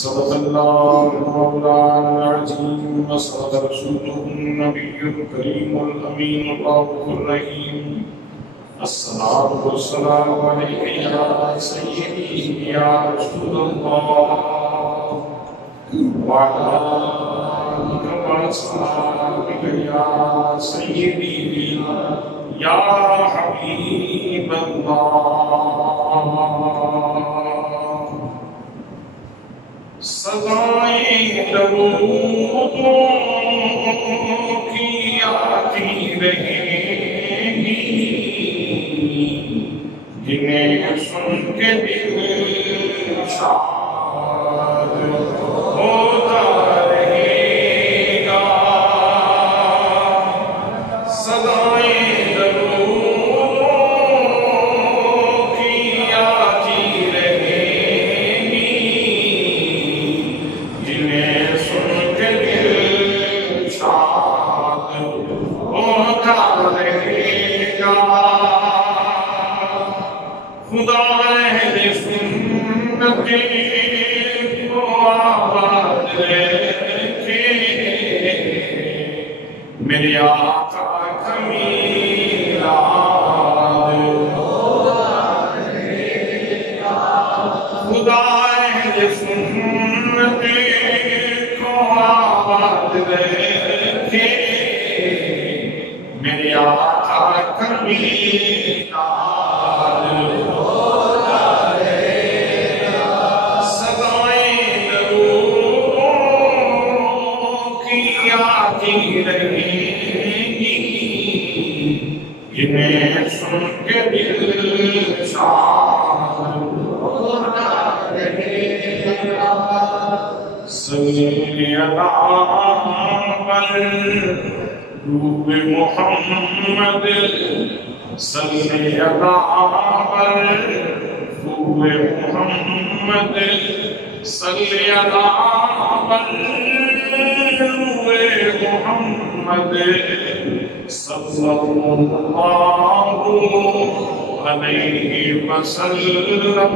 صدق الله مولانا العظيم وصدق رسوله النبي الكريم الأمين الرؤوف الرحيم. الصلاة والسلام عليك يا سيدي يا رسول الله وعلى آلك وأصحابك يا سيدي يا حبيب الله. سدائیں درودوں کی آتی رہیں گی جنہیں سن کے دل شاد ہوتا رہے گا. سدائیں درودوں کی آتی رہیں گی جنہیں سن کے دل شاد ہوتا رہے گا. خدا اہل سنت کو آباد رکھے میرے آقا کا میلاد ہوتا رہے گا. خدا اہل سنت کو آباد رکھے میرے آقا کا میلاد ہوتا رہے گا. سدائیں درودوں کی آتی رہیں گی جنہیں سن کے دل شاد ہوتا رہے گا. صلی اللہ روح محمد صلی اللہ روح محمد صلی اللہ روح محمد صلی اللہ علیہ وسلم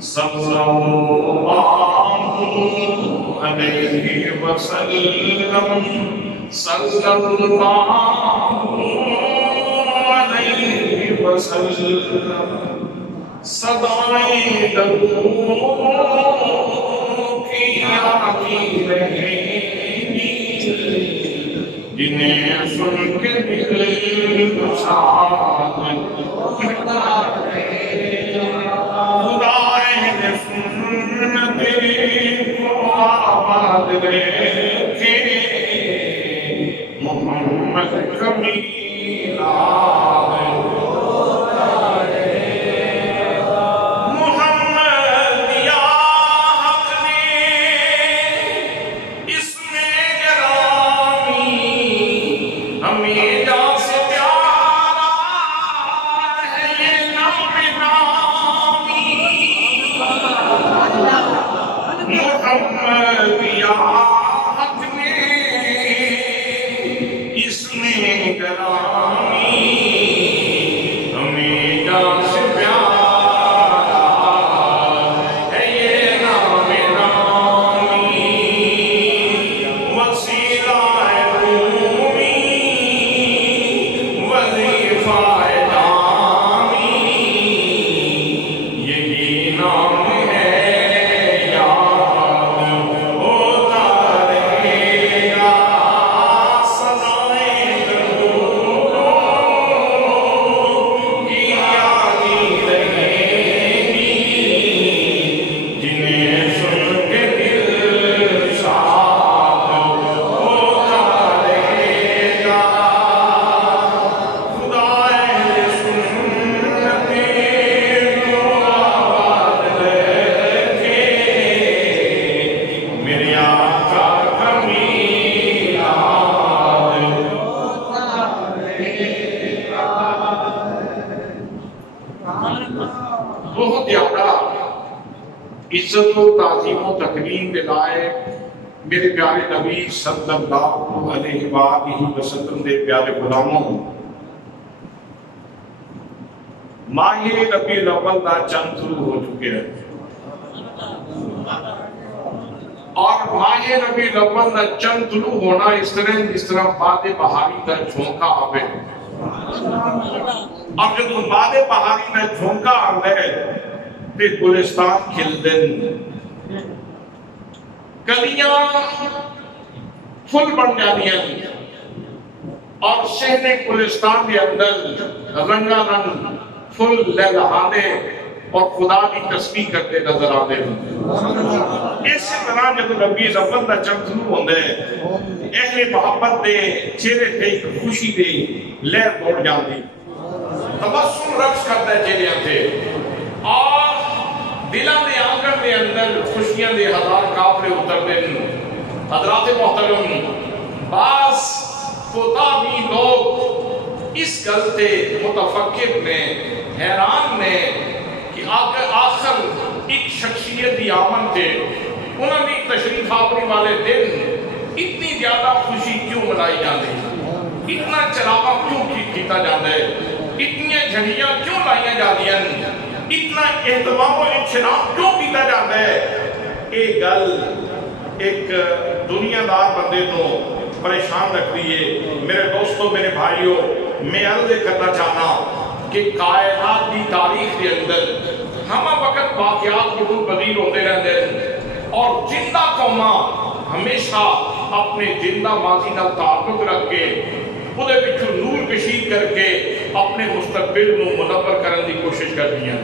صلی اللہ علیہ وسلم صلی اللہ علیہ وسلم. سدائیں درودوں کی آتی رہیں گی جنہیں سن کے دل شاد ہوتا رہے گا. خدا اہل سنت کو آباد دیکھے محمد کمیلا عزت و تعظیم و تکریم دلائے میرے پیارے نبی صلی اللہ علیہ وآلہ وسلم دے پیارے غلاموں ماہ ربیع الاول دا چند شروع ہو چکے ہیں اور ماہ ربیع الاول دا چند شروع ہونا اس طرح باد بہاری دا جھونکا آوے اب جب باد بہاری دا جھونکا آوے پھر گلستان کھل دن کلیاں پھل بن جاتی ہیں اور شہر گلستان کے اندر رنگا رنگ پھل لہلہانے اور خدا کی تسبیح کرتے نظر آتے ہیں اس طرح جب ربیع الاول دا چند شروع ہوندے اہل محبت دے چہرے تے ایک خوشی دے لہر دوڑ جاندی تبسم رقص کرتا ہے چہرے تے اور دلان دے آنگن دے اندر خوشیاں دے ہزار کافرے اتر دن حضرات محترم بعض خدا بھی لوگ اس گلتے متفکر میں حیران میں کہ آخر ایک شخصیت دی آمن تھے انہوں نے تشریف آوری والے دن اتنی زیادہ خوشی کیوں منائی جاندی اتنا چراغا کیوں کیتا جاندے اتنی جھنڈیاں کیوں لائیاں جاندیاں اتنا اہتمام و انشنام کیوں کیتا جاتا ہے ایک گل ایک دنیا دار بندے تو پریشان رکھ دیئے میرے دوستوں میرے بھائیوں میں عرض کرنا چاہنا کہ کائنات کی تاریخ کے اندر ہمہ وقت واقعات کو بدیر ہوتے رہتے ہیں اور زندہ قوماں ہمیشہ اپنے زندہ ماضی نال تعلق رکھ کے خودے بچھو نور کشید کر کے اپنے مستقبل کو منور کرنے کی کوشش کر دیا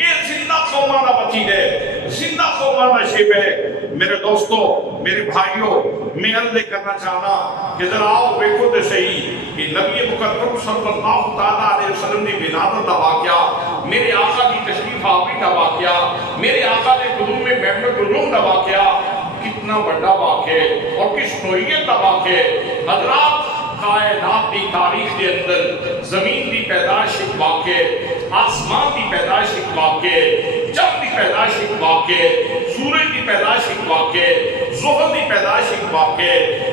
یہ زندہ قومانہ بچی ہے زندہ قومانہ شیب ہے میرے دوستوں میرے بھائیوں میں عرض کرنا چاہنا کہ ذرا آؤ بیکھو دے صحیح کہ نبی مکرم صلی اللہ علیہ وسلم نے ولادت دا واقعہ میرے آقا کی تشریف آوری دا واقعہ میرے آقا نے قدوم محمد علوم دا واقعہ کتنا بڑا واقع اور کس نوعیت کا واقع حضرات کائنات کی تاریخ کے اندر زمین کی پیدائش ایک واقع آسمان کی پیدائش ایک واقع چند کی پیدائش ایک واقع سورج کی پیدائش ایک واقع زحل کی پیدائش ایک واقع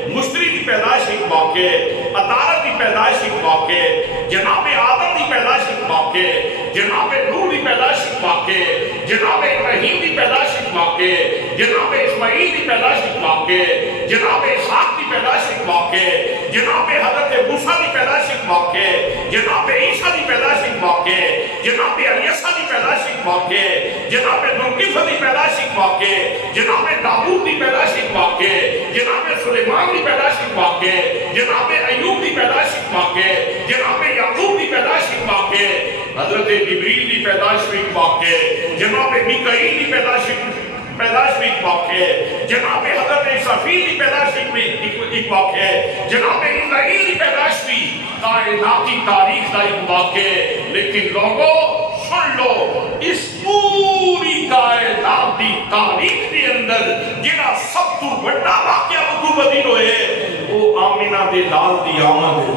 مشتری کی پیدائش ایک واقع عطارد کی پیدائش ایک واقع جناب آدم کی پیدائش ایک واقع جناب نوح کی پیدائش ایک واقع جناب ابراہیم کی پیدائش ایک واقع جناب اسماعیل کی پیدائش ایک واقع جناب اسحاق کی پیدائش ایک واقع جناب حضرت موسیٰ کی پیدائش ایک واقع جناب عیسیٰ کی پیدائش ایک واقع جناب عیسیٰ کی پیدائش ایک واقع جناب ذوالکفل کی پیدائش ایک واقع جناب داؤد کی پیدائش ایک واقع جناب سلیمان کی پیدائش ایک واقع جناب ایوب کی پیدائش ایک واقع جناب یعقوب کی پیدائش ایک واقع حضرت جبریل کی پیدائش ایک واقع جناب میکائیل کی پیدائش ایک پیدائش میں ایک واقعہ ہے، جناب حضرت اسرافیل کی پیدائش میں ایک واقعہ ہے، جناب اسرائیل کی پیدائش بھی کائناتی تاریخ کا ایک واقعہ ہے۔ لیکن لوگوں سن لو، اس پوری کائناتی تاریخ کے اندر جنہا سب تو بڑا واقعہ وقوع پذیر ہوئے وہ آمنہ دے لال دی آمد ہے۔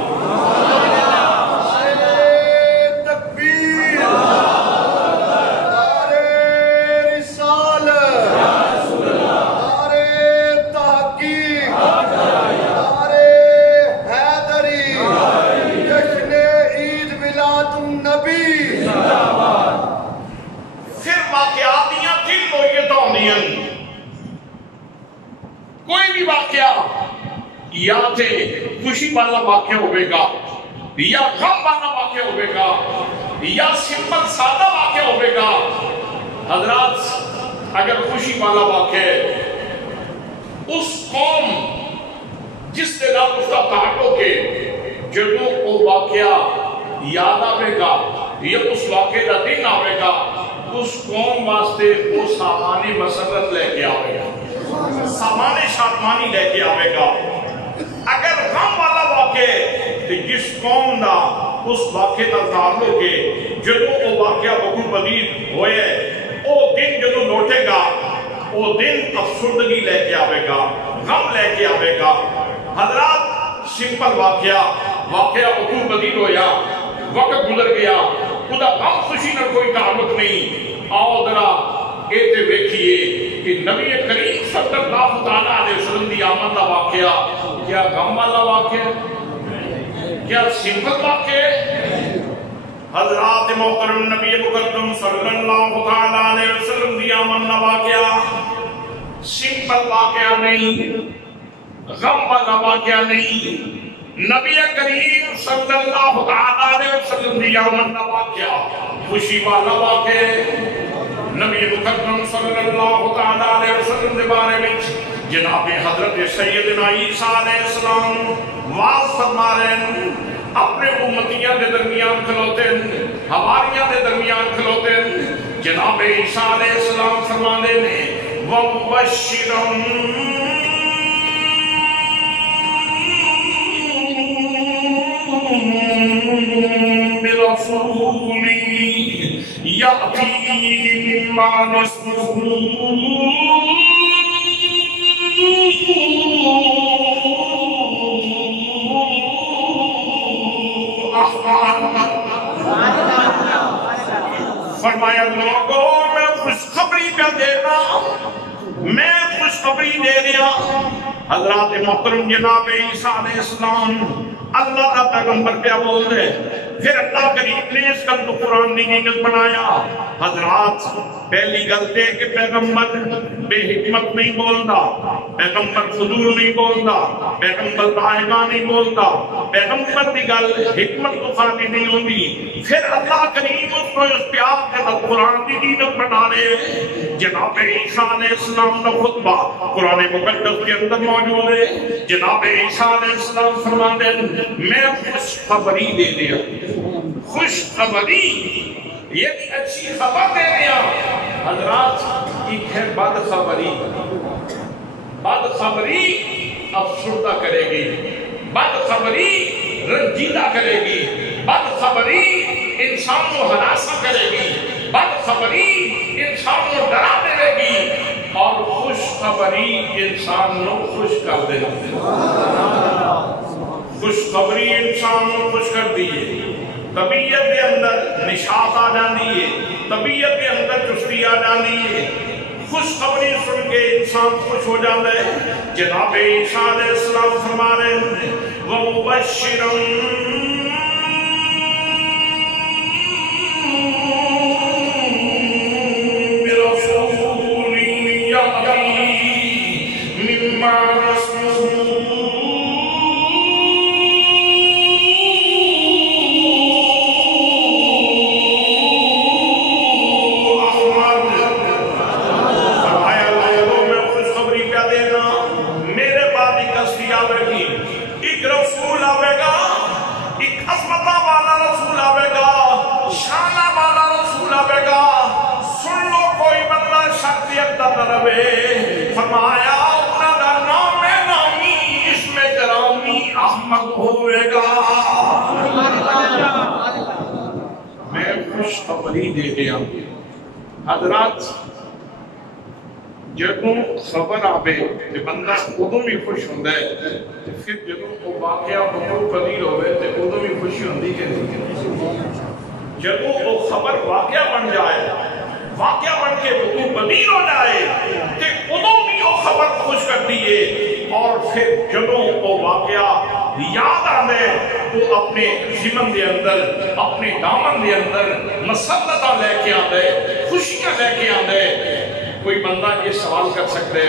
کوئی بھی واقعہ یا تے خوشی والا واقعہ ہوئے گا یا غم والا واقعہ ہوئے گا یا سمپل سادہ واقعہ ہوئے گا۔ حضرات اگر خوشی والا واقعہ ہے، اس قوم جس کے نام اس کا تعلق ہے، جدوں وہ واقعہ یاد آئے گا یا اس واقعے کا دن آئے گا، اس قوم واسطے وہ سامان مسرت لے کے آئے گا، سامان شادمانی لے کے آئے گا۔ اگر غم والا واقع تو جس قوم دا اس واقعے کا تعلق ہے، جدوں وہ واقعہ وقوع پذیر ہوئے وہ دن جدوں لوٹے گا، وہ دن افسردگی لے کے آئے گا، غم لے کے آئے گا۔ حضرات سمپل واقعہ وقوع پذیر ہویا، وقت گزر گیا، خدا غم خوشی نہ کوئی تعلق نہیں۔ آؤ ذرا کہتے دیکھیے کہ نبی کریم صلی اللہ علیہ وسلم دی آمد کا واقعہ کیا غم والا واقعہ، کیا سمپل واقعہ؟ حضرات محترم نبی مقدم صلی اللہ علیہ وسلم دی آمد کا واقعہ سمپل واقعہ نہیں، غم والا واقعہ نہیں، نبی کریم صلی اللہ علیہ وسلم دی آمد کا واقعہ خوشی والا واقعہ۔ نبی مقدم صلی اللہ علیہ وسلم کے بارے میں جناب حضرت سیدنا عیسیٰ علیہ السلام واضح فرما رہے ہیں، اپنے امتیاں دے درمیان کھلوتے ہیں، ہواریاں دے درمیان کھلوتے ہیں۔ جناب عیسیٰ علیہ السلام فرما دے نے وَمُبَشِّرًا بِرَسُولٍ يَأْتِي مِن بَعْدِ اسْمُهُ فرمایا لوگوں میں خوشخبری پہ دینا، میں خوشخبری دے دیا۔ حضرات محترم جناب عیسیٰ علیہ السلام اللہ کا پیغمبر کیا بول دے، پھر اللہ کریم نے اس کا قرآن نگینت بنایا۔ حضرات پہلی غلطی کہ پیغمبر بے حکمت نہیں بولتا، پیغمبر فضول نہیں بولتا، پیغمبر رائگاں نہیں بولتا، پیغمبر کی گل حکمت کو خالی نہیں ہوتی۔ پھر اللہ کریم اس کو اس پیار کے بعد قرآن نگینت بنا رہے۔ جناب عیسیٰ علیہ السلام کا خطبہ قرآن مقدس کے اندر موجود ہے۔ جناب عیسیٰ علیہ السلام فرماتے ہیں میں خوشخبری دے دیا، خوشخبری یہ بھی اچھی خبر دے دیا۔ حضرات ایک ہے بدخبری، بدخبری افسردہ کرے گی، بدخبری رنجیدہ کرے گی، بدخبری انسان کو ہراساں کرے گی، بدخبری انسان کو ڈرا دے گی، اور خوشخبری انسان کو خوش کر دے گی۔ خوشخبری انسان کو خوش کر دیئے، طبیعت کے اندر نشاط آ جاندی ہے، طبیعت کے اندر چستی آ جاندی ہے، خوشخبری سن کے انسان خوش ہو جاتا ہے۔ جناب عیسیٰ علیہ السلام فرما رہے ہیں وَمُبَشِّرًا بِرَسُولٍ يَأْتِي مِن بَعْدِ اسْمِهِ خوشخبری دے دیا حضرات جدوں خبر آوے تے بندہ ادوں بھی خوش ہوندا ہے تے پھر جدوں وہ واقعہ بہت پذیر ہوئے تے ادوں بھی خوشی ہوندی کہ نہیں جدوں وہ خبر واقعہ بن جائے واقعہ بن کے بہت پذیر ہو جائے تے ادوں بھی وہ خبر خوش کرتی ہے اور پھر جدوں وہ واقعہ یاد آنے تو اپنے ذمن دے اندر اپنے دامن دے اندر مسلطہ لے کے آندے خوشیاں لے کے آندے کوئی بندہ یہ سوال کر سکتے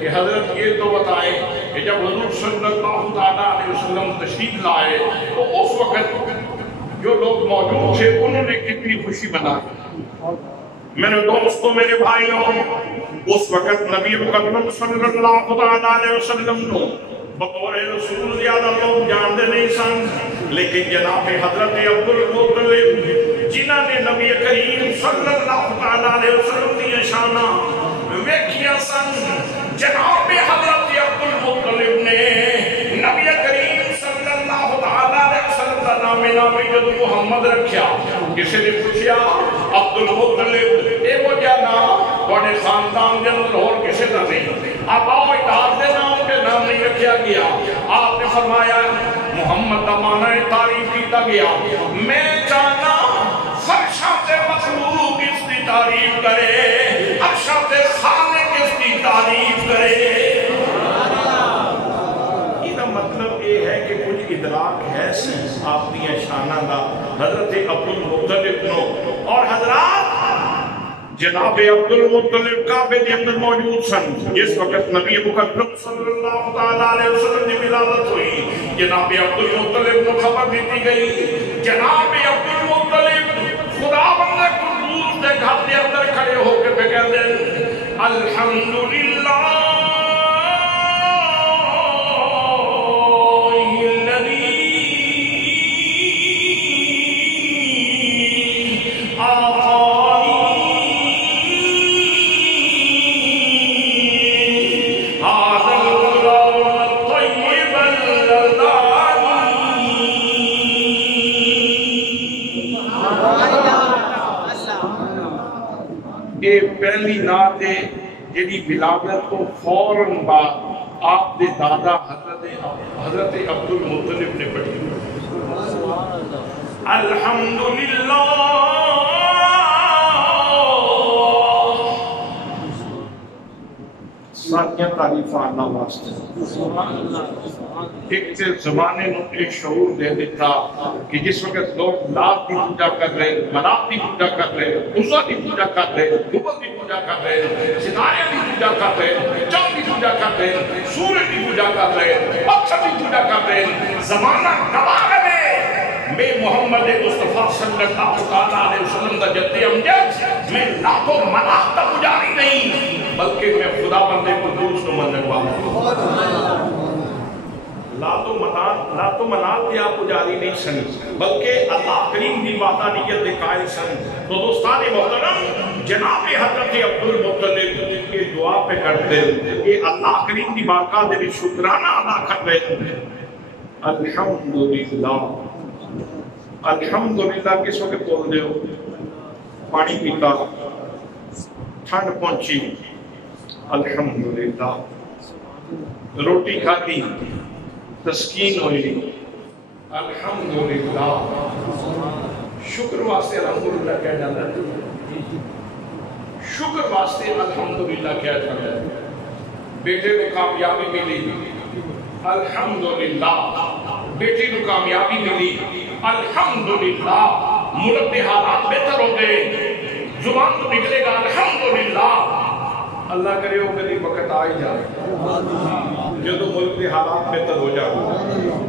کہ حضرت یہ تو بتائیں کہ جب حضور صلی اللہ علیہ وسلم تشریف لائے تو اس وقت جو لوگ موجود تھے انہوں نے کتنی خوشی منائی میرے دوستوں میرے بھائیوں اس وقت نبی مقدم صلی اللہ علیہ وسلم کو بطور رسول زیادہ لوگ جانتے نہیں سن لیکن جناب حضرت عبدالمطلب جنہاں نے نبی کریم صلی اللہ علیہ وسلم کی شانہ ویکھیاں سن جناب حضرت عبدالمطلب نے نبی کریم صلی اللہ علیہ وسلم کا نام جب محمد رکھیا کسی نے پوچھا عبدالمطلب اے وہ جانا بڑے خاندان جنرل اور کسی کا نہیں آبا و اجداد کے نام کے نام نہیں رکھا گیا آپ نے فرمایا محمد کا معنی تعریف کیتا گیا میں چاہنا فرشات مخلوق اس کی تعریف کرے ارشاد خالق اس کی تعریف کرے یہ مطلب یہ ہے کہ کچھ ادراک ہے آپ کی شانہ دا حضرت عبدالمطلب نو اور حضرات جناب عبدالمطلب کعبے کے اندر موجود سن جس وقت نبی مقدم صلی اللہ علیہ وسلم کی ولادت ہوئی جناب عبدالمطلب کو خبر دیتی گئی جناب عبدالمطلب خدا بندے قدوس کے گھر کے اندر کھڑے ہو کے کہتے ہیں الحمدللہ پہلی نعت ہے جیڑی ولادت کو فوراً بعد آپ دے دادا حضرت عبدالمطلب نے پڑھی الحمدللہ ساتھیاں تعریفہ اللہ واسطے ایک سے زمانے نے ایک شعور دے دیتا کہ جس وقت لوگ لات کی پوجا کر رہے منات کی پوجا کر رہے عزا کی پوجا کر رہے گبل کی پوجا کر رہے ستارے کی پوجا کر رہے چاند کی پوجا کر رہے سورج کی پوجا کر رہے پکشا کی پوجا کر رہے زمانہ گواہ ہے میں محمد مصطفیٰ صلی اللہ علیہ وسلم کا جد امجد میں لاتوں منات کا پجاری نہیں بلکہ میں خدا بندے قدوس کو مننے والا لاتوں منات کی آپ پجاری نہیں سن بلکہ اللہ کریم کی وحدانیت کے قائل سن تو دوستان محترم جناب حضرت عبدالمطلب کی دعا پہ کرتے کہ اللہ کریم کی بارگاہ دے شکرانہ ادا کرتے الحمدللہ الحمدللہ کس وقت بول دے ہو پانی پیتا ٹھنڈ پہنچی الحمدللہ روٹی کھاتی تسکین ہوئی الحمدللہ شکر واسطے الحمدللہ کہہ جاتا ہے شکر واسطے الحمدللہ کہہ جاتا ہے بیٹے کو کامیابی ملی الحمدللہ بیٹی کو کامیابی ملی الحمدللہ ملک کے حالات بہتر ہو گئے زبان تو نکلے گا الحمدللہ اللہ کرے وہ کبھی وقت آئی جائے جدو ملک کے حالات بہتر ہو جائے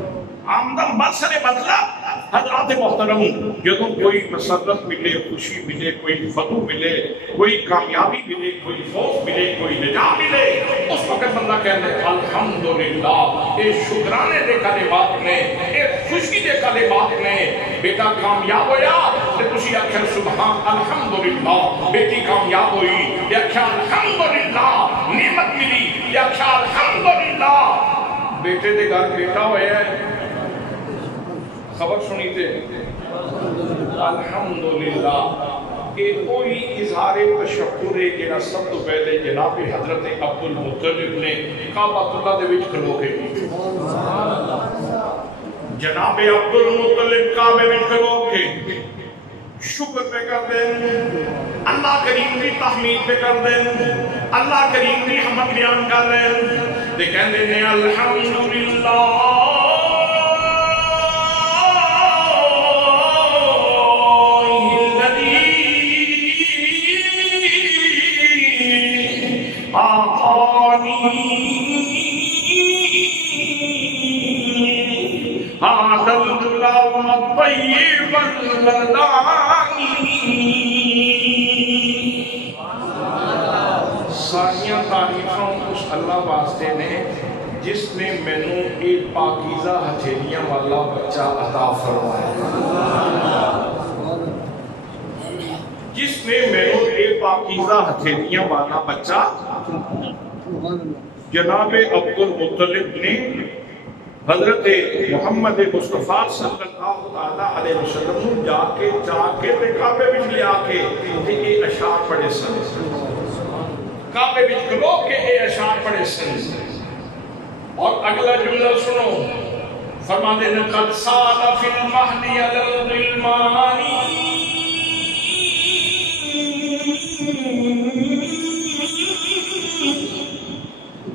آمدن بسر مطلب حضرات محترم جدو کوئی مسرت ملے خوشی ملے کوئی فتح ملے کوئی کامیابی ملے کوئی فوز ملے کوئی نجات ملے اس وقت بندہ کہنے الحمدللہ اے شکرانے دے کلمات میں اے خوشی دے کلمات میں بیٹا کامیاب ہویا تے تسی آکھیا سبحان الحمدللہ بیٹی کامیاب ہوئی تے آکھیا الحمدللہ نعمت ملی تے آکھیا الحمدللہ بیٹے دے گھر بیٹا ہویا ہے خبر سنی تھے الحمدللہ کہ کوئی اظہار تشکر ہے جنہا سب تو پہلے جناب حضرت عبد المطلب نے کعبۃ اللہ دے وچ کھلو کے جناب عبد المطلب کعبے وچ کھلو کے شکر پہ کر دیں، اللہ کریم کی تحمید پہ کر دیں، اللہ کریم کی حمد بیان کر دیں تے کہندے نے الحمدللہ ساریاں تعریفوں اس اللہ واسطے نے جس نے مینوں ایک پاکیزہ ہتھیلیاں والا بچہ عطا فرمایا، جس نے مینوں ایک پاکیزہ ہتھیلیاں والا بچہ جناب عبد المطلب نے حضرت محمد مصطفیٰ صلی اللہ علیہ وسلم جا کے تے کعبے وچ لے آ کے یہ اشعار پڑھے سن، کعبے وچ کھلو کے یہ اشعار پڑھے سن، اور اگلا جملہ سنو، فرماتے ہیں قد سال فی المہدی علی الغلمان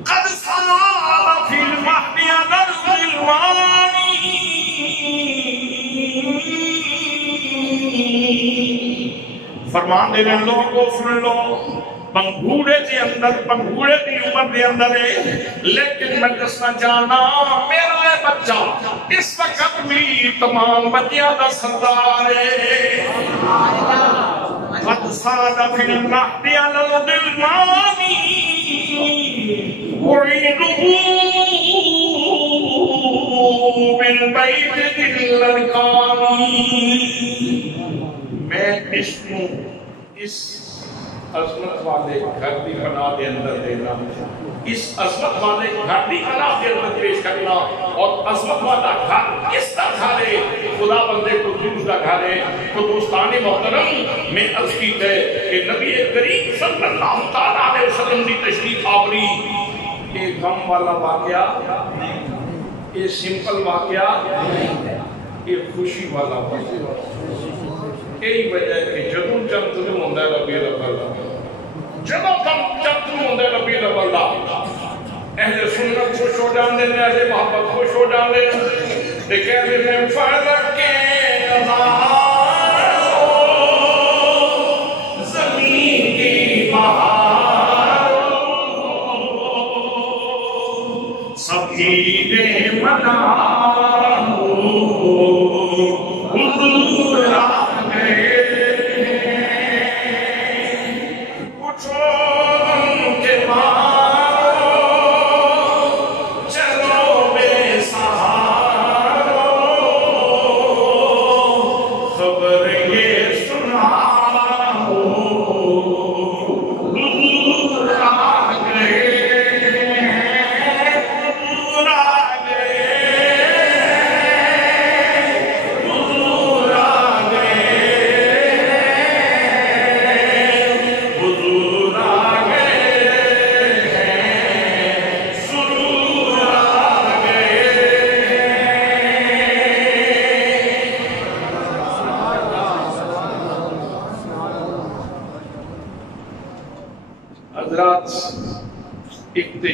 قد سال فی المہدی علی الغلمان فرمان دے رہے لوگوں سن لو، پنگھوڑے دے اندر، پنگھوڑے دی عمر دے اندر ہے، لیکن میں دسنا چاہنا میرا بچہ اس وقت بھی تمام بچیاں دا سردار ہے۔ قد صاد فی المہدی علی الغلمان وعیدہ بالبیت ذی الارکان، میں اس عظمت والے گھر دی بنا دے اندر دینا، اس عظمت والے گھر دی بنا دے اندر پیش کرنا، اور عظمت والا گھر اس طرح ہے خدا بندے قدوس کا گھر ہے۔ تو دوستان محترم میں عرض کی ہے کہ نبی کریم صلی اللہ علیہ وسلم کی تشریف آوری ایک غم والا واقعہ، ایک سمپل واقعہ، ایک خوشی والا واقعہ۔ یہی وجہ ہے کہ جدوں چند تم ہوندہ ہے ربیع الاول دا، جدوں چند تم ہوندہ ہے ربیع الاول دا، اہل سنت خوش ہو جاندے ہیں، اہل محبت خوش ہو جاندے ہیں، تے کہتے ہیں فلک کے نظارو زمین کی بہارو سبھی نے منارو حضور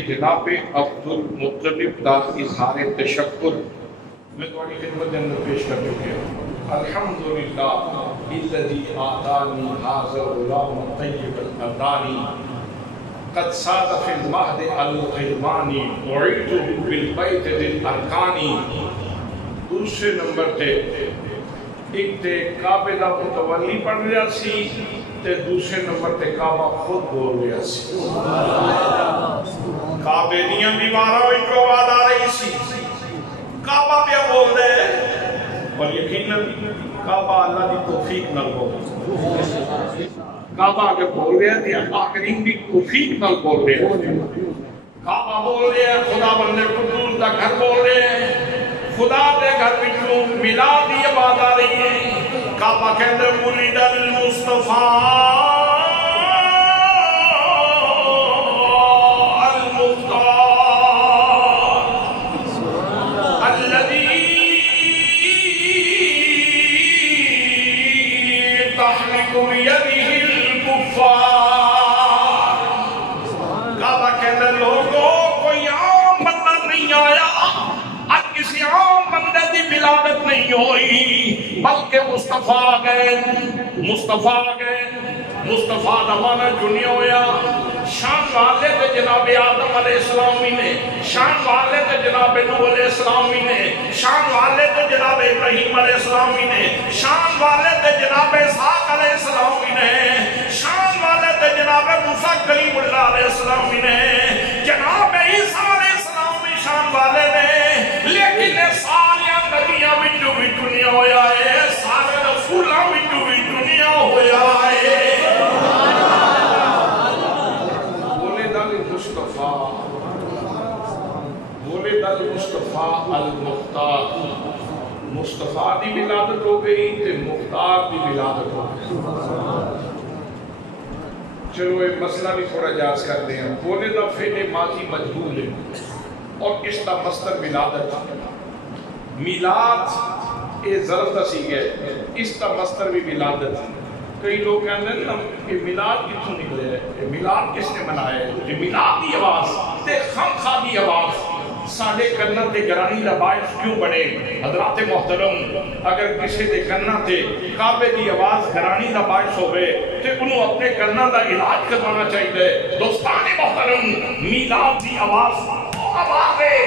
جناب عبد المطلب دا اظہار تشکر میں تمہاری خدمت کے اندر پیش کر چکے ہیں۔ الحمدللہ الذی آتانی ھذا الغلام الطیب الادانی قد صاد فی المہد الغلمان وعیدہ بالبیت ذی الارکان۔ دوسرے نمبر تے ایک تے کعبے دا متولی پڑھ رہا سی تے دوسرے نمبر تے کعبہ خود بول رہا سی، کعبے دیاں دیواراں وچ آواز آ رہی سی، کعبہ پہ بول دے، اور یقیناً کعبہ اللہ دی توفیق نال بول، کعبہ اگر بول رہا ہے اللہ کریم دی توفیق نال بول رہا ہے، کعبہ بول رہا ہے، خدا بندے قدوس دا گھر بول رہے ہیں، خدا دے گھر وچوں میلاد دی آواز آ رہی ہے، کعبہ کہتے ولد المصطفیٰ ولادت نہیں ہوئی بلکہ مصطفیٰ گئے مصطفیٰ دمانا جنیا ہویا شان والے تھے جناب آدم علیہ السلامی نے شان والے تھے جناب نوح علیہ السلامی نے شان والے تھے جناب ابراہیم علیہ السلامی نے شان والے تھے جناب اسحاق علیہ السلامی نے شان والے تھے جناب موسیٰ کلیم اللہ علیہ السلامی نے جناب عیسیٰ علیہ السلامی شان والے نے لیکن ساریاں نبیاں وچوں بھی دنیا ہویا ہے سارے رسولاں وچوں بھی دنیا ہویا ہے ولد المصطفیٰ المختار مصطفیٰ دی ولادت ہو گئی تے مختار دی ولادت ہو گئی چلو ایک مسئلہ بھی تھوڑا جائز کر دیں ولد فعل ماضی مجہول ہے اور اس کا مصدر ولادت میلاد یہ ظرف دا سی گئے اس کا مصدر بھی ولادت کئی لوگ کہتے ہیں نا کہ میلاد کتوں نکلے ہے میلاد کس نے منایا ہے یہ میلاد دی آواز تے خم خادی آواز ساڑھے کرنا تے گرانی دا باعث کیوں بنے حضرات محترم اگر کسی دے کرنا تے کعبے دی آواز گرانی دا باعث ہوئے تے انہوں اپنے کرنا دا علاج کروانا چاہیے دوستان محترم میلاد دی آواز ہے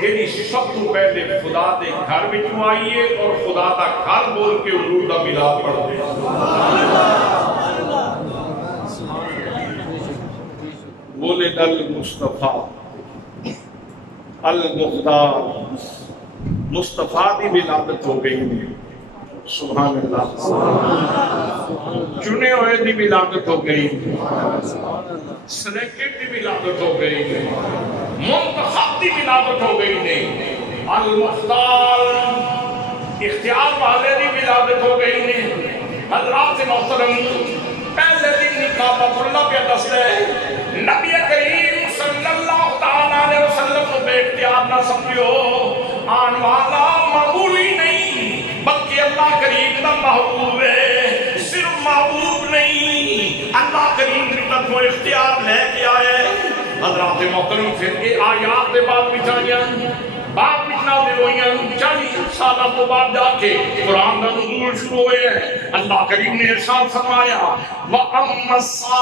جیڑی سب تو پہلے خدا دے گھر وچوں آئیے اور خدا دا گھر بول کے حضور دا میلاد پڑھ دے ولد المصطفیٰ المختار مصطفیٰ دی ولادت ہو گئی سبحان اللہ چنے ہوئے دی ولادت ہو گئی سلیکٹ دی ولادت ہو گئی منتخب دی ولادت ہو گئی المختار اختیار والے دی ولادت ہو گئی حضرات محترم پہلے دن کعبۃ اللہ پہ دستے نبی کریم صلی اللہ تعالیٰ علیہ وسلم کو بے اختیار نہ سمجھو آن والا معمولی نہیں بلکہ اللہ کریم دا محبوب ہے صرف محبوب نہیں اللہ کریم کی طرف اختیار لے کے آئے حضرات محترم پھر کے آیات دے بعد بچائیاں بعد بچنا دے ہوئیاں 40 سالہ تو بعد جا کے قرآن دا نزول شروع ہوئے ہیں اللہ کریم نے ارشاد فرمایا وَأَمَّا السَّائِلَ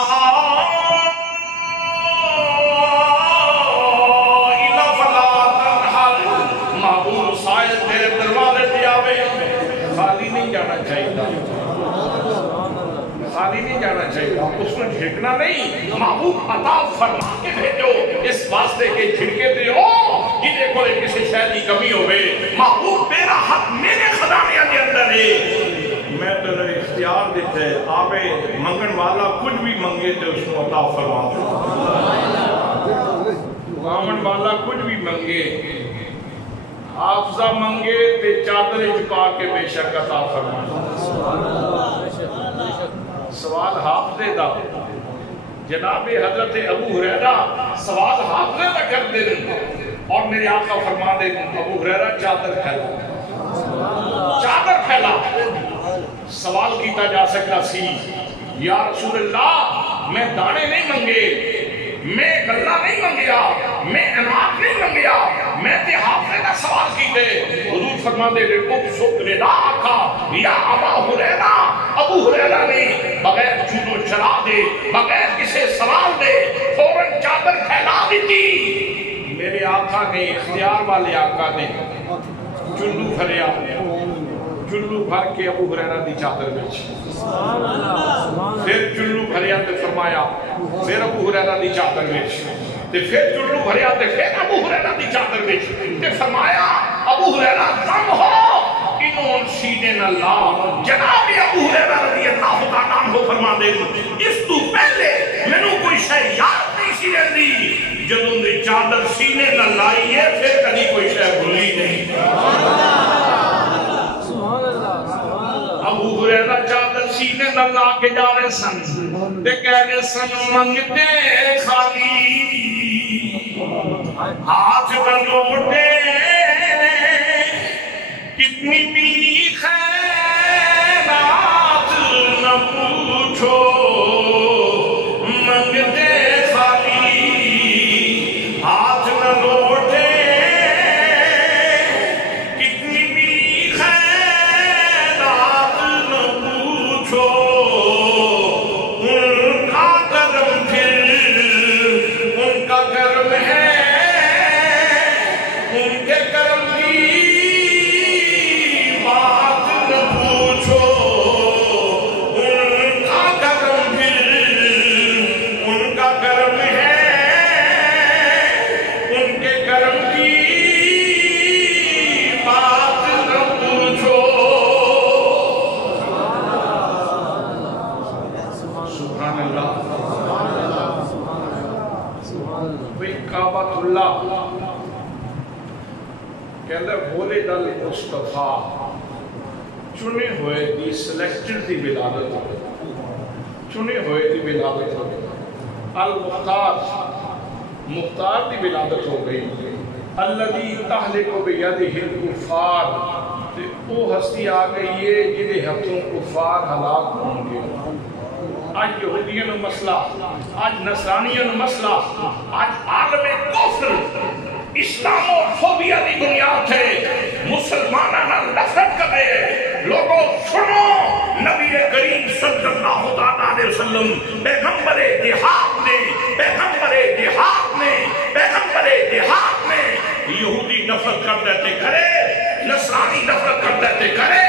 فَلَا تَنْهَرْ محبوب سائل تیرے دروازے پہ آوے خالی نہیں جانا چاہیے خالی نہیں جانا چاہیے اس میں جھڑکنا نہیں محبوب عطا فرما کے بھیجو اس واسطے کے جھڑکے دے ہو جنہیں کوئی کسی شاید کی کمی ہوئے محبوب میرا حق میرے خزانے کے اندر ہے میں تو اختیار دیتے آوے منگن والا کچھ بھی منگے تو اس کو عطا فرما مانگن والا کچھ بھی منگے حافظہ منگے تے چادر چپا کے بے شک عطا فرما سوال حافظے دا جناب حضرت ابو ہریرہ سوال حافظے دا کر دے اور میرے آقا فرما دے ابو ہریرہ چادر پھیلا سوال کیتا جا سکتا سی یا رسول اللہ میں دانے نہیں منگے میں گلہ نہیں منگیا میں انعام نہیں منگیا میں تے حافظے کا سوال کیتے حضور فرما دے رضا آقا یا ابا ہریرہ ابو ہریرہ نے بغیر چود و چرا دے بغیر کسی سوال دے فوراً چادر پھیلا دیتی میرے آقا نے اختیار والے آقا نے جلو بھریا جلو بھر کے ابو ہریرہ دی چادر بچ پھر جلو بھریا تے فرمایا پھر ابو ہریرہ دی چادر بچ تے پھر جلو بھریا تے پھر ابو ہریرہ دی چادر بچ تے فرمایا ابو ہریرہ دم ہو انہوں سینے نہ لا جناب ابو ہریرہ رضی اللہ تعالیٰ عنہ فرما دے اس تو پہلے میں نے کوئی شے یاد نہیں سی رہتی جدوں نے چادر سینے نہ لائی ہے پھر کبھی کوئی شے بھولی نہیں ابو حریرہ چادر سینے نہ لا کے جانے سن تے کہنے سن منگتے خالی ہاتھ نہ لوٹے کتنی بھی خیرات نہ پوچھو منگتے خالی ہاتھ نہ لوٹے کتنی بھی خیرات نہ پوچھو ان کا کرم پھر ان کا کرم ہے ان کے کرم کی بات نہ پوچھو ان کا کرم پھر ان کا کرم ہے ان کے کرم کی بات نہ پوچھو سبحان اللہ بھئی کعبۃ اللہ کہندہ بولے دل مصطفیٰ چنے ہوئے دی سلیکٹڈ دی ولادت چنے ہوئے دی ولادت ہو گئی المختار مختار دی ولادت ہو گئی الذی تہلک بیدہ الکفار وہ ہستی آ گئی ہے جنہیں ہاتھوں کفار ہلاک ہوں گے آج یہودیوں نے مسئلہ آج نصرانیوں نے مسئلہ آج عالم کفر اسلام و فوبیا دی بنیاد ہے مسلمانہ نہ نفرت کرے لوگوں سنو نبی کریم صلی اللہ علیہ وسلم پیغمبر جہاد نے یہودی نفرت کر دیتے کرے نصرانی نفرت کر دیتے کرے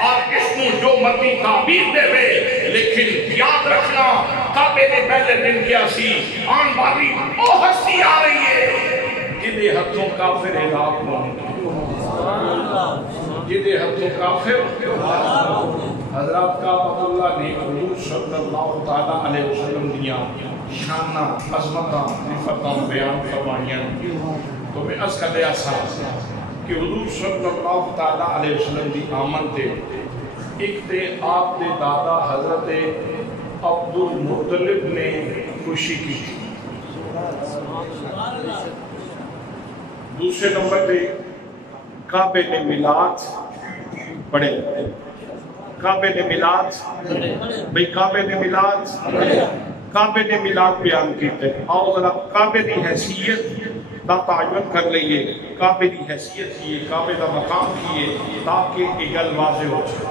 اور اس کو جو مرضی تعبیر دے وے لیکن یاد رکھنا کعبے نے پہلے دن کیا سی آن والی وہ ہستی آ رہی ہے جدے ہاتھوں کافر ہلاک ہوں جدے ہاتھوں کافر حضرات کعبۃ اللہ نے حضور صلی اللہ علیہ وسلم دیا شانہ عظمتاں نفتاں بیان فرمائیاں تو میں اس کا دیا ساتھ کہ حضور صلی اللہ علیہ وسلم دی آمن تے ایک تے آپ دے دادا حضرت عبد المطلب نے خوشی کی تھی دوسرے نمبر پہ کعبے نے میلاد پڑھے کعبے نے میلاد بھئی کعبے نے میلاد کعبے نے میلاد بیان کیتے آؤ ذرا کعبے دی حیثیت دا تعین کر لئیے کعبے دی حیثیت کیے کعبے دا مقام کیے تاکہ ایک گل واضح ہو جائے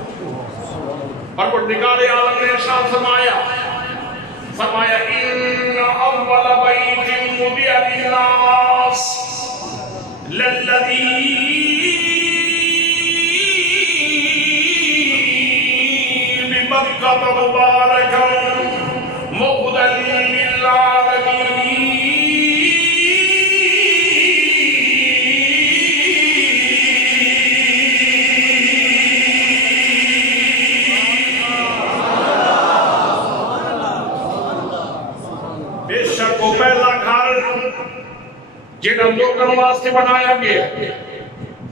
پروردگار عالم نے ارشاد فرمایا ان اول بیت وضع للناس للذی بمکہ مبارکا مهدی للعالمین بے شک وہ پہلا گھر جنہاں لوگوں واسطے بنایا گیا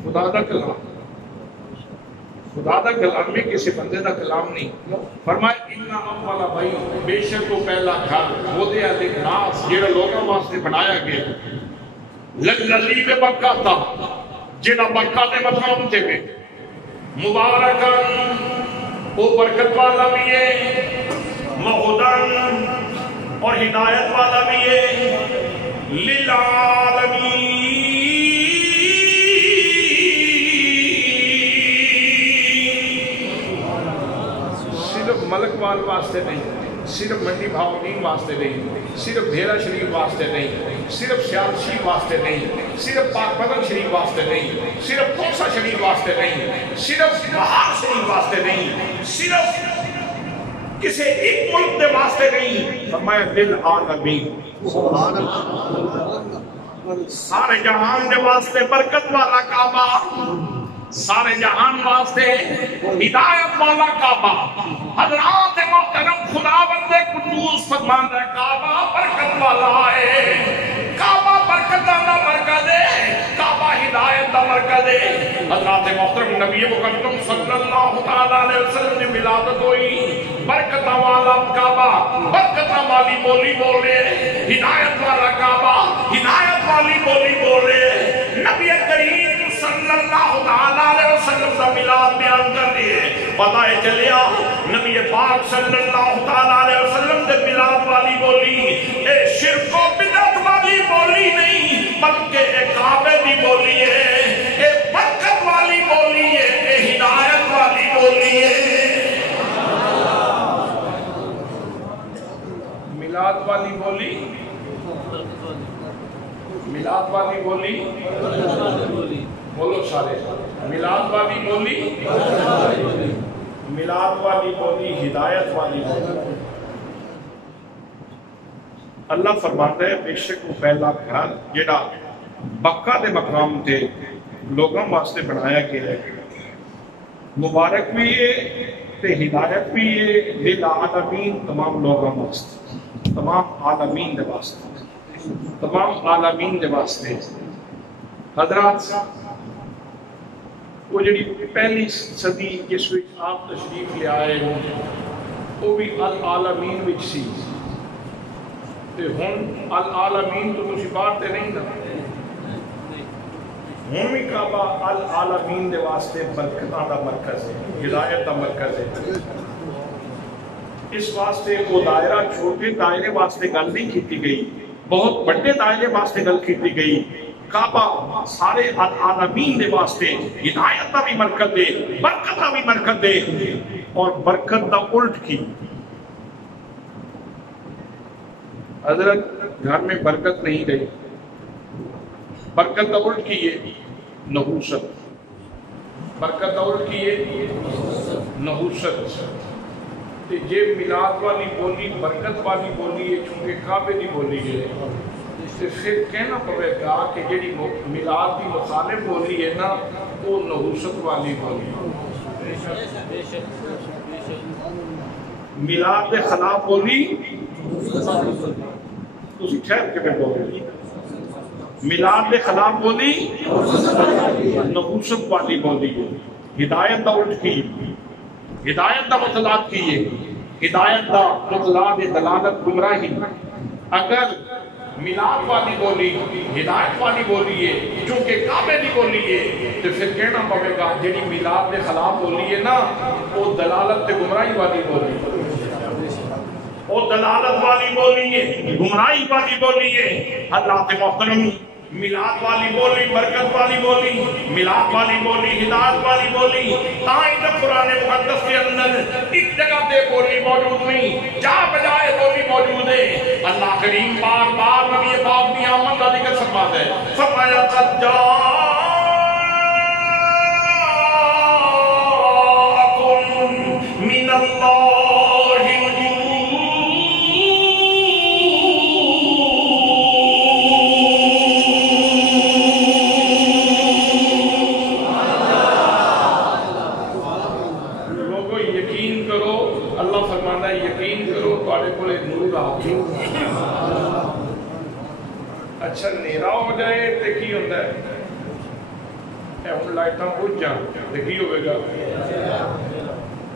خدا دا کلام میں کسی بندے دا کلام نہیں فرمایا انہا اولا بھائی بے شک وہ پہلا گھر وضع للناس جنہاں لوگوں واسطے بنایا گیا للذی بمکہ تھا جنہاں مکہ دے مقام تھے مبارکاً وہ برکت والا بھی ہے مہدن اور ہدایت والا بھی ہے للعالمین صرف ملک وال واسطے نہیں صرف منڈی بھاؤنین واسطے نہیں صرف بھیرا شریف واسطے نہیں صرف سیال شریف واسطے نہیں صرف پاک بدن شریف واسطے نہیں صرف کوسا شریف واسطے نہیں صرف بہار شریف واسطے نہیں صرف کسی ایک ملک دے واسطے نہیں فرمایا للعالمین سارے جہان دے واسطے برکت والا کعبہ سارے جہان واسطے ہدایت والا کعبہ حضرات محترم خدا بندے قدوس فرمان ہے کعبہ برکت والا ہے کعبہ برکتاں دا مرکز ہے، کعبہ ہدایت دا مرکز ہے۔ حضرات محترم نبی مکرم صلی اللہ تعالیٰ علیہ وسلم نے ولادت ہوئی، برکتاں والا کعبہ، برکتاں والی بولی بولے، ہدایت والا کعبہ، ہدایت والی بولی بولے۔ نبی کریم صلی اللہ تعالیٰ علیہ وسلم کا میلاد بیان کر رہے ہیں، پتہ ہے چلیا نبی پاک صلی اللہ تعالیٰ علیہ وسلم کے میلاد والی بولی اے شرک و بدعت والی بولی نہیں، بلکہ ایک کعبے دی بولی ہے، ایک برکت والی بولی ہے، ایک ہدایت والی بولی ہے۔ میلاد والی بولی، میلاد والی بولی، بولو سارے، میلاد والی بولی، میلاد والی بولی، ہدایت والی بولی۔ اللہ فرماتا ہے بے شک وہ پہلا گھر جڑا مکہ دے مقام تے لوگوں واسطے بنایا گیا ہے، مبارک بھی ہے تے ہدایت بھی ہے للعالمین، تمام لوگوں واسطے، تمام عالمین دے واسطے، تمام عالمین دے واسطے۔ حضرات وہ جڑی پہلی صدی جس وچ آپ تشریف لے آئے ہو وہ بھی العالمین وچ سی، تے ہن العالمین تو کچھ بات تے نہیں نا، ہن بھی کعبہ العالمین دے واسطے برکتاں دا مرکز ہے، ہدایت دا مرکز ہے۔ اس واسطے وہ دائرہ چھوٹے دائرے واسطے گل نہیں کیتی گئی، بہت بڑے دائرے واسطے گل کیتی گئی۔ کعبہ سارے العالمین دے واسطے ہدایت دا بھی مرکز دے، برکت دا بھی مرکز دے، اور برکت دا الٹ کی۔ حضرت گھر میں برکت نہیں رہی، برکت دا الٹ کی ہے نحوست، برکت دا الٹ کی ہے نحوست۔ جے میلاد والی بولی برکت والی بولی ہے، چونکہ کعبے دی بولی ہے، تو پھر کہنا پڑے گا کہ جیڑی میلاد دی مخالف بولی ہے نا وہ نحوست والی بولی ہے۔ میلاد دے خلاف بولی تسی ٹھہر کے میں بولے، میلاد دے خلاف بولی نحوست والی بولی ہے۔ ہدایت دا الٹ کی، ہدایت دا مطلب کی ہے، ہدایت دا مطلب دلالت گمراہی۔ اگر میلاد والی بولی ہدایت والی بولی ہے چونکہ کعبے دی بولی ہے، تو پھر کہنا پڑے گا جیڑی میلاد دے خلاف بولی ہے نا وہ دلالت تے گمراہی والی بولی ہے، وہ دلالت والی بولی ہے، گمراہی والی بولی ہے۔ حضرات محترم میلاد والی بولی برکت والی بولی، میلاد والی بولی ہدایت والی بولی، تائیں جب قرآن مقدس کے اندر ایک جگہ تے بولی موجود نہیں، جا بجائے بولی موجود ہے۔ اللہ کریم بار بار نبی پاک کی آمد کا ذکر فرماتا ہے، فرمایا قد جاءکم من اللہ اچھا نیرا ہو جائے تو کی ہوتا ہے، اے ہن لائٹاں بجھ جان تو کی ہوئے گا،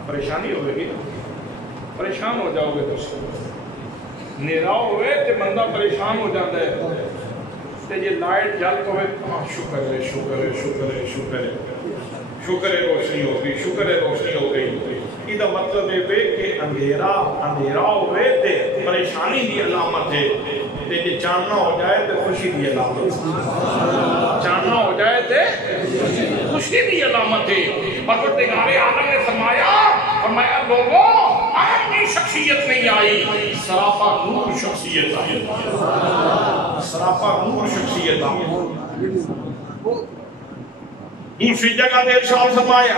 پریشانی ہوئے گی، پریشان ہو جاؤ گے۔ تو نیرا ہوئے تو بندہ پریشان ہو جاتا ہے، تو یہ لائٹ جل ہوئے شکر ہے شکر ہے شکر ہے شکر ہے شکر ہے روشنی ہو گئی، شکر ہے روشنی ہو گئی۔ یہ مطلب ہے کہ اندھیرا ہوئے تو پریشانی دی علامت ہے، لیکن چاننا ہو جائے تو خوشی دی علامت، چاننا ہو جائے تو خوشی دی علامت ہے۔ پروردگار عالم نے فرمایا لوگوں عام شخصیت نہیں آئی، سراپا نور شخصیت آئی، سراپا نور شخصیت آئی۔ دوسری جگہ دے ارشاد فرمایا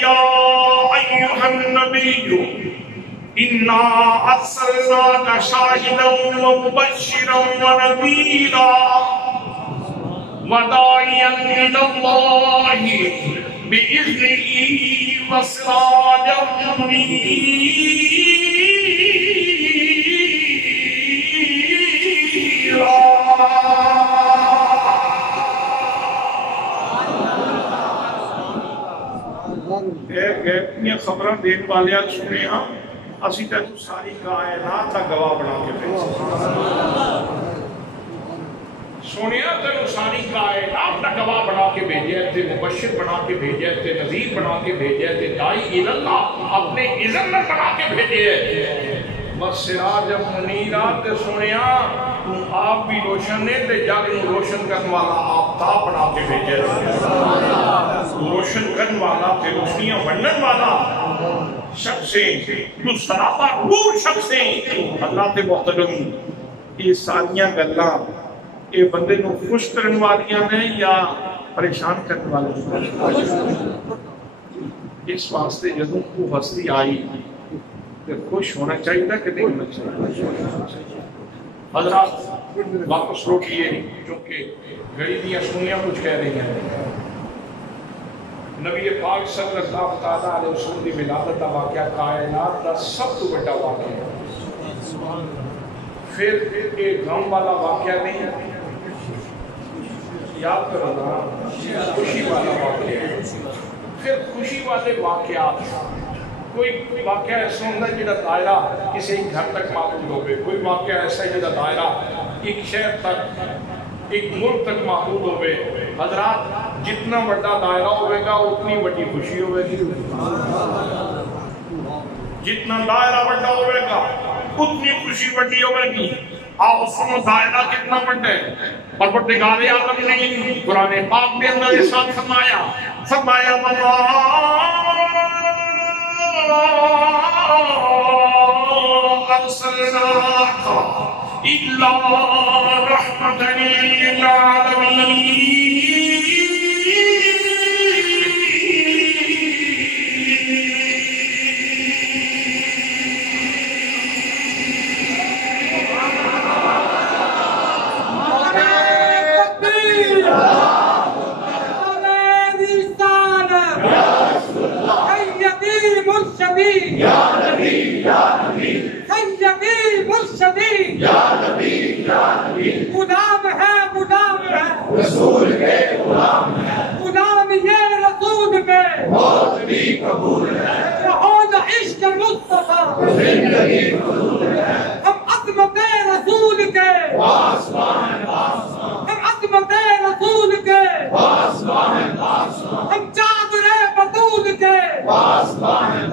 یا ایھا النبی انا ارسلناک شاہدا ومبشرا ونذیرا وداعیا الی اللہ باذنہ وسراجا منیرا۔ دیاں خبراں دین والیاں سنے ہاں اسی تینوں ساری کائنات دا گواہ بنا کے بھیجے سونیا تینوں ساری کائنات دا گواہ بنا کے بھیجے تے مبشر بنا کے بھیجے تے نذیر بنا کے بھیجے تے داعی اللہ اپنے اذن میں بنا کے بھیجے بس سراج منیرہ تے سونیا تم آپ بھی روشن نے تے جگ نو روشن کرنے والا آفتاب بنا کے بھیجے روشن کرنے والا تے روشنیاں بننے والا شخصیں تو سراپا روح شخصیں اللہ تے محترم یہ ساریاں گلاں یہ بندے نو خوش کرنے والیاں نے یا پریشان کرنے والے اس واسطے جدوں وہ ہستی آئی تو خوش ہونا چاہیے کہ نہیں ہونا چاہیے حضرات واپس روکیے چونکہ گھڑی دیاں سنیاں کچھ کہہ رہی ہیں نبی پاک صلی اللہ تعالیٰ علیہ وسلم دی ولادت کا واقعہ کائنات کا سب تو بڑا واقعہ ہے پھر ایک غم والا واقعہ نہیں ہے یاد کرو نا خوشی والا واقعہ ہے پھر خوشی والے واقعات کوئی واقعہ ایسا ہوتا ہے جہاں دائرہ کسی گھر تک محدود ہوگی کوئی واقعہ ایسا ہے جہاں دائرہ ایک شہر تک ایک ملک تک محدود ہوگی حضرات جتنا بڑا دائرہ ہوئے گا اتنی بڑی خوشی ہوئے گی جتنا دائرہ بڑا ہوئے گا اتنی خوشی بڑی ہوئے گی آپ سنو دائرہ کتنا بڑا ہے پروردگار عالم نے قرآن پاک کے اندر اس ساتھ فرمایا أرسلناك إلا رحمة للعالمين یا نبی یا نبی سیدی مرشدی یا نبی یا نبی غلام ہے رسول کے غلام ہے غلام یہ رسول کے موت بھی قبول ہے شہود عشق مصطفیٰ زندگی قبول ہے ہم عظمت رسول کے پاسبان ہم عظمت رسول کے پاسبان ہم چادر بطول کے پاسبان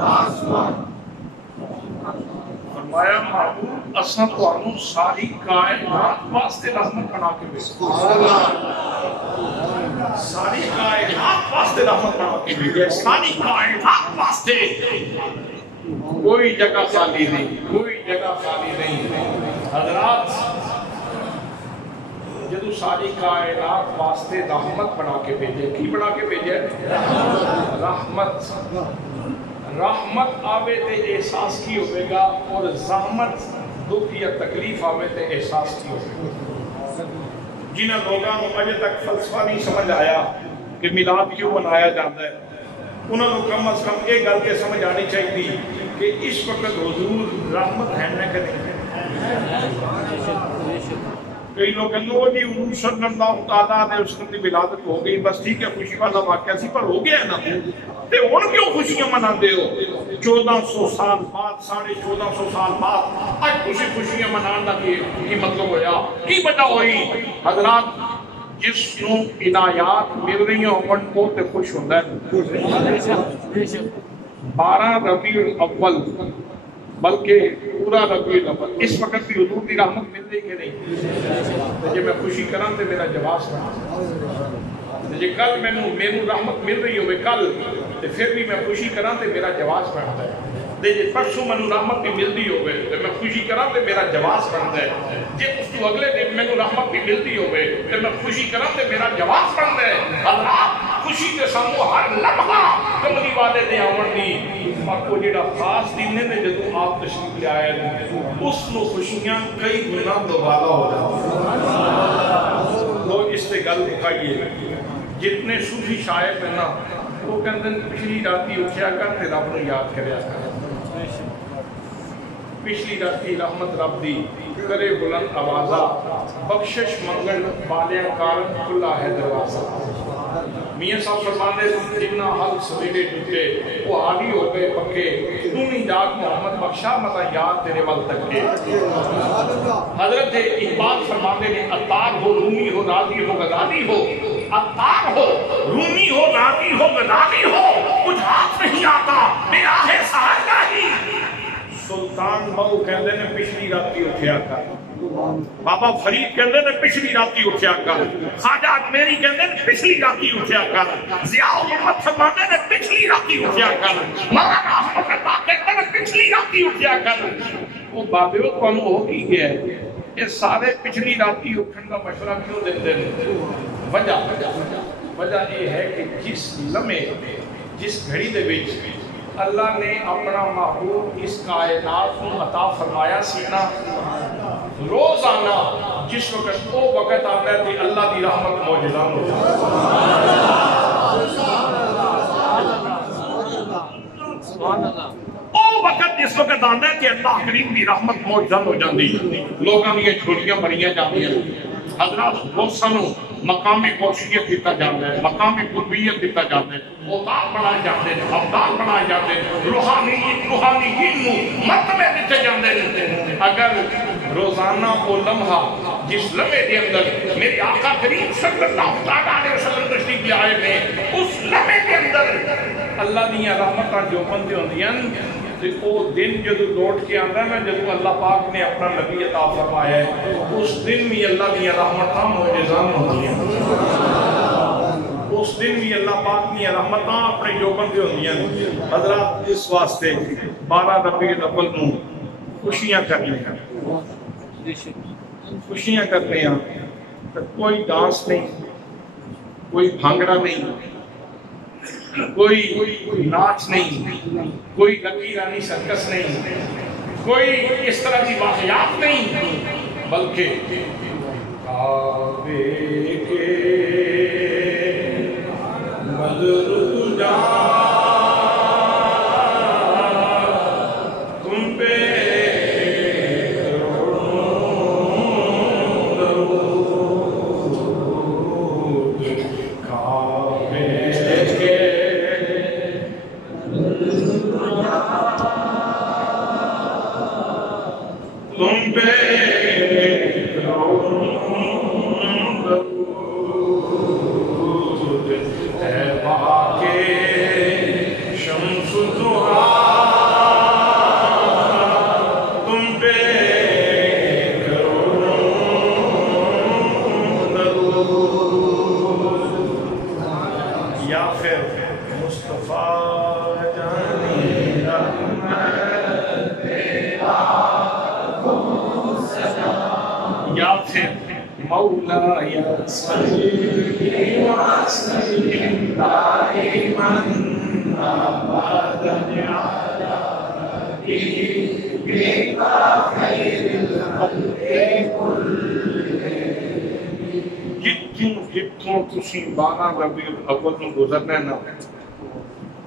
فرمایا محبوب اساں تانوں ساری کائنات واسطے رحمت بنا کے بھیجا ساری کائنات واسطے رحمت بنا کے بھیجا ساری کائنات واسطے کوئی جگہ خالی نہیں حضرات جدو ساری کائنات واسطے رحمت بنا کے بھیجے کی بنا کے بھیجے رحمت آوے تے احساس کی ہوئے گا اور زحمت دکھ یا تکلیف آوے تے احساس کی ہوئے گا جنہاں لوگاں کو اجے تک فلسفہ نہیں سمجھ آیا کہ میلاد کیوں منایا جاتا ہے انہوں نے کم از کم ایک گل کے سمجھ آنی چاہیے کہ اس وقت حضور رحمت ہے نہ کہ نہیں کئی لوگ کہتے ہیں جی حضور صلی اللہ تعالیٰ علیہ وسلم کی ولادت ہو گئی بس ٹھیک ہے خوشی والا واقعہ سی پر ہو گیا ہے نا تے ان کیوں خوشیاں مناتے ہو 1400 سال بعد 1450 سال بعد آج خوشیاں منانا کی مطلب ہویا کی وجہ ہوئی حضرات جس نو عنایات مل رہی ہیں ان کو تے خوش ہوتا ہے 12 ربیع الاول بلکہ پورا ربیع الاول اس وقت بھی حضور کی رحمت مل رہی کہ نہیں جب میں خوشی کراں تے میرا جواب سنا جی کل میں رحمت مل رہی ہوئے کل تے پھر بھی میں خوشی کراں تے میرا جواز بنتا ہے جی پرسوں میں رحمت بھی ملتی ہوئے تے میں خوشی کراں تے میرا جواز بنتا ہے جی اس تو اگلے دن میں رحمت بھی ملتی ہوئے تے میں خوشی کراں تے میرا جواز بنتا ہے اللہ خوشی تے سامو ہر لمحہ کملی والے دے آون دی پر کو جڑا خاص دن نے جدوں آپ تشریف لے آئے اس نو خوشیاں کئی گنا دوبارہ ہو جاتی لوگ اس سے گل دکھائیے جتنے صوفی شاعر ہیں نا وہ کہتے ہیں پچھلی راتی اٹھیا کر تے رب نو یاد کریا کر پچھلی راتی رحمت رب دی کرے بلند آوازہ بخشش منگل والیاں کارن کھلا ہے دروازہ میاں صاحب فرمانے جتنا حل سویرے ٹوٹے وہ حالی ہو گئے پکے تم ہی جاگ محمد بخشا متا یاد تیرے وال تک کے حضرت اقبال فرمانے نے عطار ہو رومی ہو راضی ہو غزالی ہو عطار ہو رومی ہو راضی ہو غزالی ہو کچھ ہاتھ نہیں آتا میرا ہے سہارگاہی سلطان مئو کہندے نے پچھلی راتی اٹھیا کر بابا فرید کہندے نے پچھلی راتی اٹھیا کر خواجہ اجمیری کہندے نے پچھلی راتی اٹھیا کر ضیاء الحق فرماندے نے پچھلی راتی اٹھیا کر مولانا احمد اللہ کہندے نے پچھلی راتی اٹھیا کر وہ بابے وہ تانوں ہو کی گیا ہے یہ سارے پچھلی راتی اٹھن کا مشورہ کیوں دیندے نے وجہ یہ ہے کہ جس لمحے جس گھڑی دے وچ اللہ نے اپنا محبوب اس کائنات کو عطا فرمایا سینا روزانہ جس وقت وہ وقت آتا ہے کہ اللہ دی رحمت معجزہ ہو وہ وقت جس وقت آتا ہے کہ اللہ کریم دی رحمت معجزہ ہو جاندی لوگاں دی چھوٹیاں بڑیاں جاندیاں حضرات بہت مقامی کوششیت دیتا جاتا ہے مقامی قربیت دیتا جاتا ہے اوقات بنائے جاتے ہیں افضال بنائے جاتے ہیں روحانی مرتبے دیتے جاتے ہیں اگر روزانہ وہ لمحہ جس لمحے کے اندر میرے آقا کریم صلی اللہ علیہ وسلم تشریف لے آئے ہیں اس لمحے کے اندر اللہ دیاں رحمتاں جو بندے ہوندیاں وہ دن جدو لوٹ کے آتا ہے نا جدو اللہ پاک نے اپنا نبی عطا فرمایا ہے اس دن بھی اللہ کی رحمتاں معجزاں ہوتی ہیں اس دن بھی اللہ پاک کی رحمتاں اپنے جو بندے ہوتی ہیں حضرات اس واسطے 12 ربیع الاول نو خوشیاں کرنی ہیں خوشیاں کرنے ہیں کوئی ڈانس نہیں کوئی بھانگڑا نہیں کوئی ناچ نہیں کوئی لکی رانی سرکس نہیں کوئی اس طرح کی واقعات نہیں بلکہ کعبے کے بدر جا تم پہ تسی 12 ربیع الاول نو گزرنا نا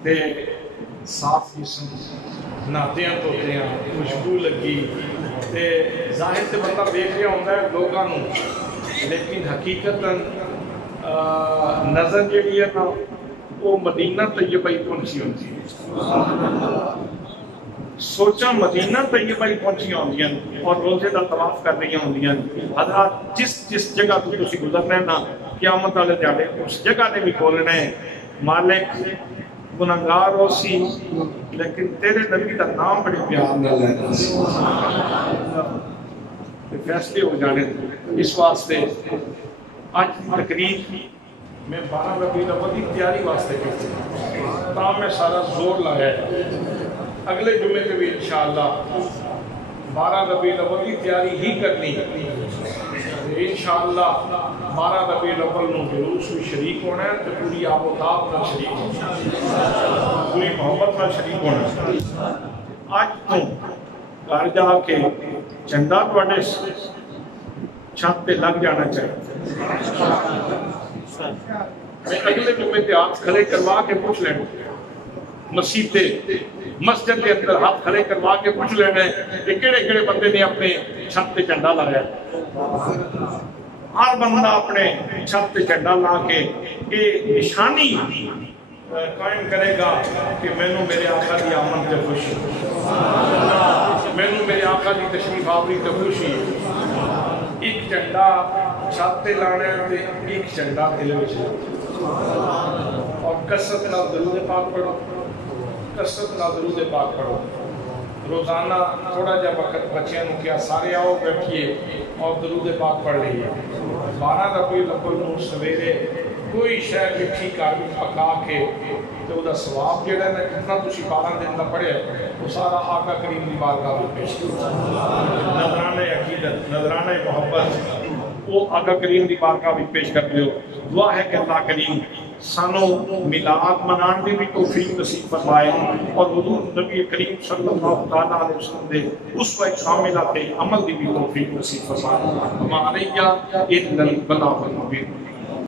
تے صاف جسم نہاتیاں دھوتیاں خوشبو لگی تے ظاہر سے بندہ دیکھ رہا ہوندا ہے لوگاں نو لیکن حقیقتاً نظر جڑی ہے نا وہ مدینہ طیبہ ہی پہنچی ہوندی ہے سوچا مدینہ طیبہ ہی پہنچی ہوندیاں اور روزے دا طواف کر رہی ہوندیاں حضرات جس جگہ تو تسی گزرنا ہے نا قیامت والے دیہڑے اس جگہ نے بھی کھولنا ہے مالک گناہگار ہو سی لیکن تیرے نبی کا نام بڑے پیار نہ لینا فیصلے ہو جانے اس واسطے آج تقریب میں 12 ربیع الاول کی تیاری واسطے کرتی ہوں تاہم میں سارا زور لایا ہے اگلے جمعے کے بھی انشاءاللہ 12 ربیع الاول کی تیاری ہی کرنی انشاءاللہ 12 ربیع الاول نو جلوس میں شریک ہونا ہے تو پوری آب و تاب میں شریک ہونا ہے پوری محبت میں شریک ہونا ہے آج تو گھر جا کے چندہ توڑے چھت پہ لگ جانا چاہیے میں اگلے جمعے تے ہاتھ کھڑے کروا کے پوچھ لینا مسجد مسجد کے اندر ہاتھ کھڑے کروا کے پوچھ لینا کہ کیڑے کیڑے بندے نے اپنے چھت پہ جھنڈا لایا ہر بندہ اپنے چھت پہ جھنڈا لا کے یہ نشانی قائم کرے گا کہ مینوں میرے آقا دی آمد تے خوشی، مینوں میرے آقا دی تشریف آوری تے خوشی۔ ایک جھنڈا چھت تے لانا تے ایک جھنڈا دل وچ، اور کثرت نال درود پاک پڑھو، کثرت نال درود پاک پڑھو۔ روزانہ تھوڑا جا وقت بچیاں نوں کیا سارے آؤ بیٹھیے اور درود پاک پڑھ لئیے۔ 12 دا کوئی لفظ نوں سویرے کوئی شے مٹھی گھر وچ پکا کے تے او دا ثواب جڑا ہے جتنا تسی 12 دن دا پڑھیا وہ سارا آقا کریم دی بارگاہ وچ پیش کرو۔ نذرانہ عقیدت، نذرانہ محبت وہ آقا کریم دی بارگاہ وچ پیش کر دیو۔ دعا ہے کہ اللہ کریم سانو میلاد منان دی بھی توفیق نصیب فرمائے اور حضور نبی کریم صلی اللہ علیہ وسلم دے اسوہ کاملہ تے عمل دی بھی توفیق نصیب فرمائے۔ ہمارے الا البلاغ المبین۔